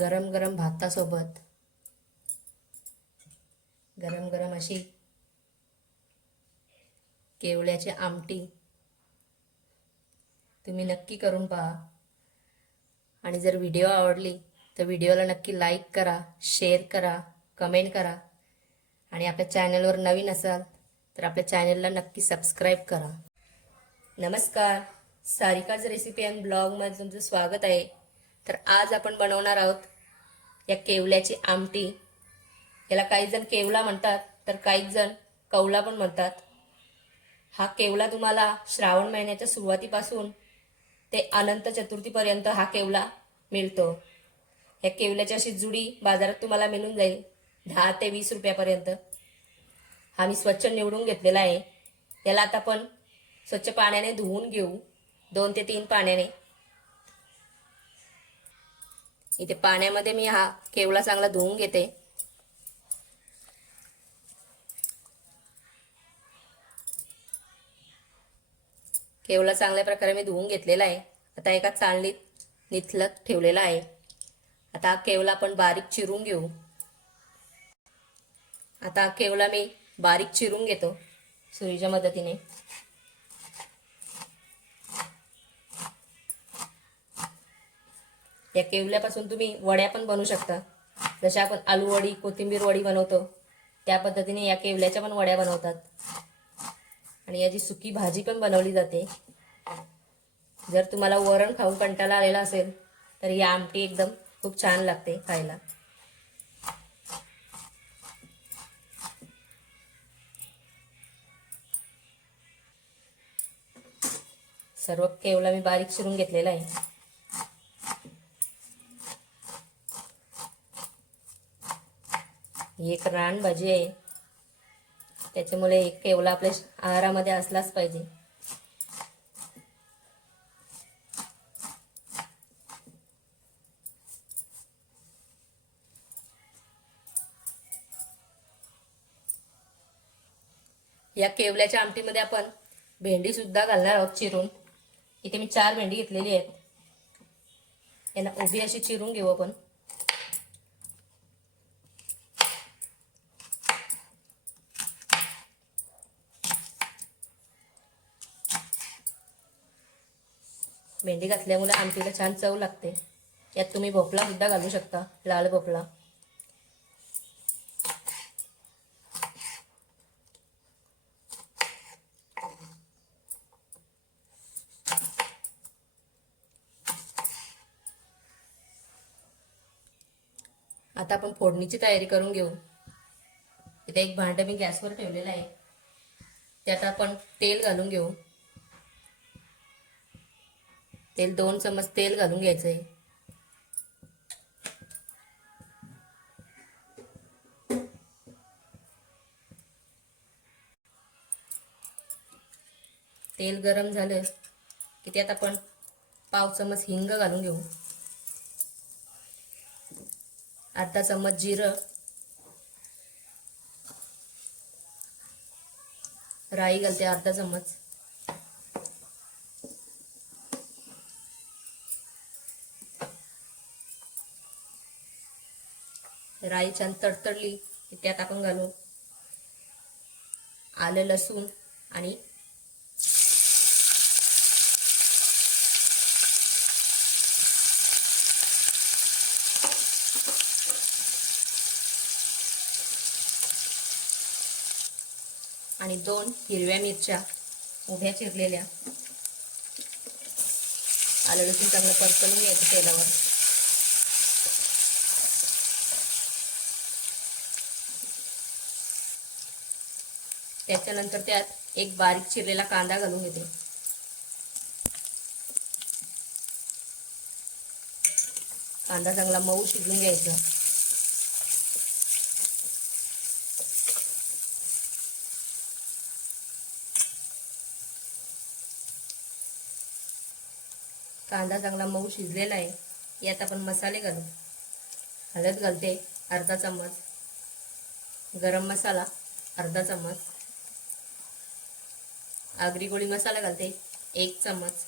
गरम गरम भातासोबत. गरम गरम अशी केवळ्याची आमटी तुम्ही नक्की करून पहा. आणि जर व्हिडिओ आवडली तर व्हिडिओला नक्की लाईक करा शेअर करा कमेंट करा. आणि आपल्या चॅनलवर नवीन असाल तर आपल्या चॅनलला नक्की सबस्क्राईब करा. नमस्कार. सारिकाज रेसिपी अँड ब्लॉगमध्ये तुमचं स्वागत आहे. तर आज आपण बनवणार आहोत या केवल्याची आमटी. याला काही जण केवला म्हणतात तर काही जण कौला पण म्हणतात. हा केवला तुम्हाला श्रावण महिन्याच्या सुरुवातीपासून ते अनंत चतुर्थीपर्यंत हा केवला मिळतो. या केवल्याची अशी जुडी बाजारात तुम्हाला मिळून जाईल दहा ते वीस रुपयापर्यंत. हा मी स्वच्छ निवडून घेतलेला आहे. याला आता आपण स्वच्छ पाण्याने धुवून घेऊ दोन ते तीन पाण्याने. इथे पाण्यामध्ये मी हा केवळा चांगला धुवून घेते. केवळा चांगल्या प्रकारे मी धुवून घेतलेला आहे. आता एका चांगलीत निथलत ठेवलेला आहे. आता हा केवला आपण बारीक चिरून घेऊ. आता केवला मी बारीक चिरून घेतो. सुरीच्या मदतीने. या केवल्यापासून तुम्ही वड्या पण बनवू शकता. जशा आपण आलू वडी कोथिंबीर वडी बनवतो त्या पद्धतीने या केवल्याच्या पण वड्या बनवतात. आणि याची सुकी भाजी पण बनवली जाते. जर तुम्हाला वरण खाऊन कंटाळा आलेला असेल तर ही आमटी एकदम खूप छान लागते खायला. सर्व केवला मी बारीक शिरून घेतलेला आहे. ही एक रान भाजी आहे. त्याच्यामुळे एक केवला आपल्या आहारामध्ये असलाच पाहिजे. या केवल्याच्या आमटीमध्ये आपण भेंडी सुद्धा घालणार आहोत चिरून. इथे मी चार भेंडी घेतलेली आहेत. यांना उभी अशी चिरून घेऊ आपण. भेंडी घातल्यामुळे आमटीला छान चव लागते. यात तुम्ही भोपळा सुद्धा घालू शकता लाल भोपळा. आता आपण फोडणीची तयारी करून घेऊ. इथे एक भांडं मी गॅसवर ठेवलेलं आहे. त्यात आपण तेल घालून घेऊ. तेल दोन चमच तेल घालून घ्यायचं आहे तेल गरम झालं की त्यात आपण पाव चमच हिंग घालून घेऊ. अर्धा चमच जिरं. राई घालते अर्धा चमच. राई छान तडतडली की त्यात आपण घालू. आलं लसूण आणि आणि दोन हिरव्या मिरच्या उभ्या चिरलेल्या. आलं लसूण चांगलं परतलून घ्यायचं तेलावर. त्याच्यानंतर त्यात एक बारीक चिरलेला कांदा घालून घेते. कांदा चांगला मऊ शिजून घ्यायचा. कांदा चांगला मऊ शिजलेला आहे. यात आपण मसाले घालू. हळद घालते अर्धा चम्मच. गरम मसाला अर्धा चम्मच. आगरी गोळी मसाला घालते. एक चमच.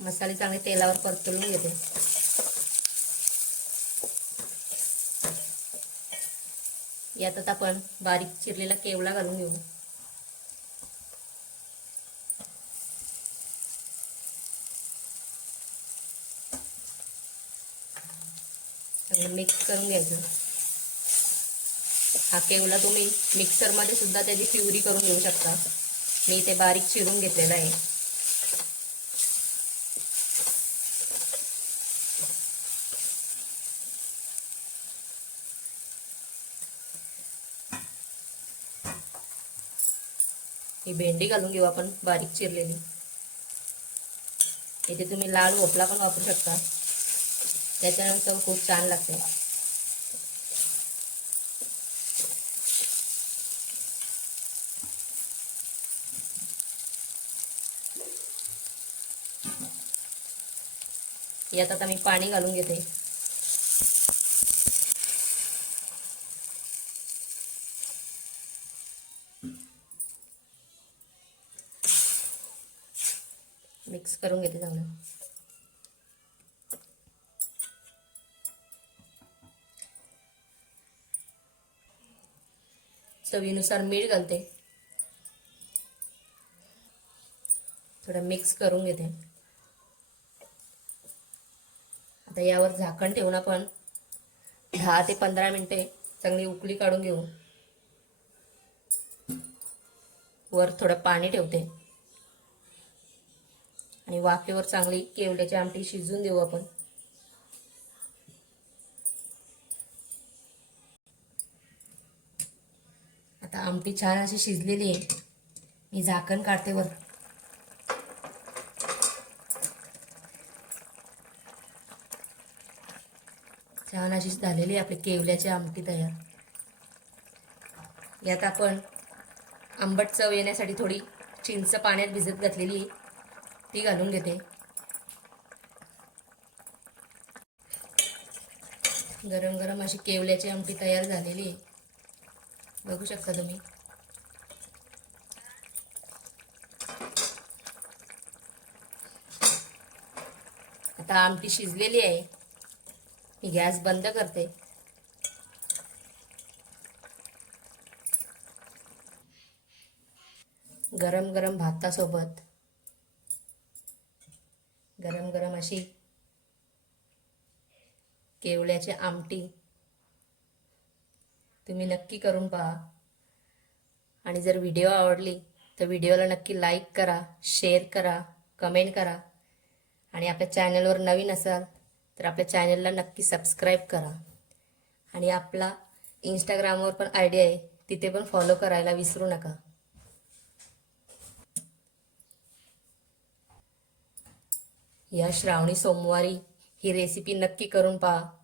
मसाले चांगले तेलावर परतवून घेते. यातच आपण बारीक चिरलेला केवळा घालून घेऊ. मिक्स करून घ्यायचं. हा केवला तुम्ही मिक्सरमध्ये सुद्धा त्याची प्युरी करून घेऊ शकता. मी इथे बारीक चिरून घेतलेला आहे. ही भेंडी घालून घेऊ आपण बारीक चिरलेली. इथे तुम्ही लाल भोपळा पण वापरू शकता. त्याच्यानंतर खूप छान लागते. यात आता मी पाणी घालून घेते. मिक्स करून घेते चांगलं. चवीनुसार मीठ घालते. थोडं मिक्स करून घेते. आता यावर झाकण ठेवून आपण दहा ते पंधरा मिनिटे चांगली उकळी काढून घेऊ. वर थोडं पाणी ठेवते. आणि वाफेवर चांगली केवड्याची आमटी शिजवून देऊ आपण. आता आमटी छान अशी शिजलेली आहे. मी झाकण काढते वर. छान अशी झालेली आहे आपली केवल्याची आमटी तयार. यात आपण आंबट चव येण्यासाठी थोडी चिंच पाण्यात भिजत घातलेली ती घालून घेते. गरम गरम अशी केवल्याची आमटी तयार झालेली आहे. बघू शकता तुम्ही. आता आमटी शिजलेली आहे. मी गॅस बंद करते. गरम गरम भातासोबत. गरम गरम अशी केवळ्याची आमटी तुम्ही नक्की करून पहा. आणि जर व्हिडिओ आवडली तर व्हिडिओला नक्की लाईक करा शेअर करा कमेंट करा. आणि आपल्या चॅनलवर नवीन असाल तर आपल्या चॅनलला नक्की सबस्क्राईब करा. आणि आपला इंस्टाग्रामवर पण आय डी आहे तिथे पण फॉलो करायला विसरू नका. या श्रावणी सोमवारी ही रेसिपी नक्की करून पहा.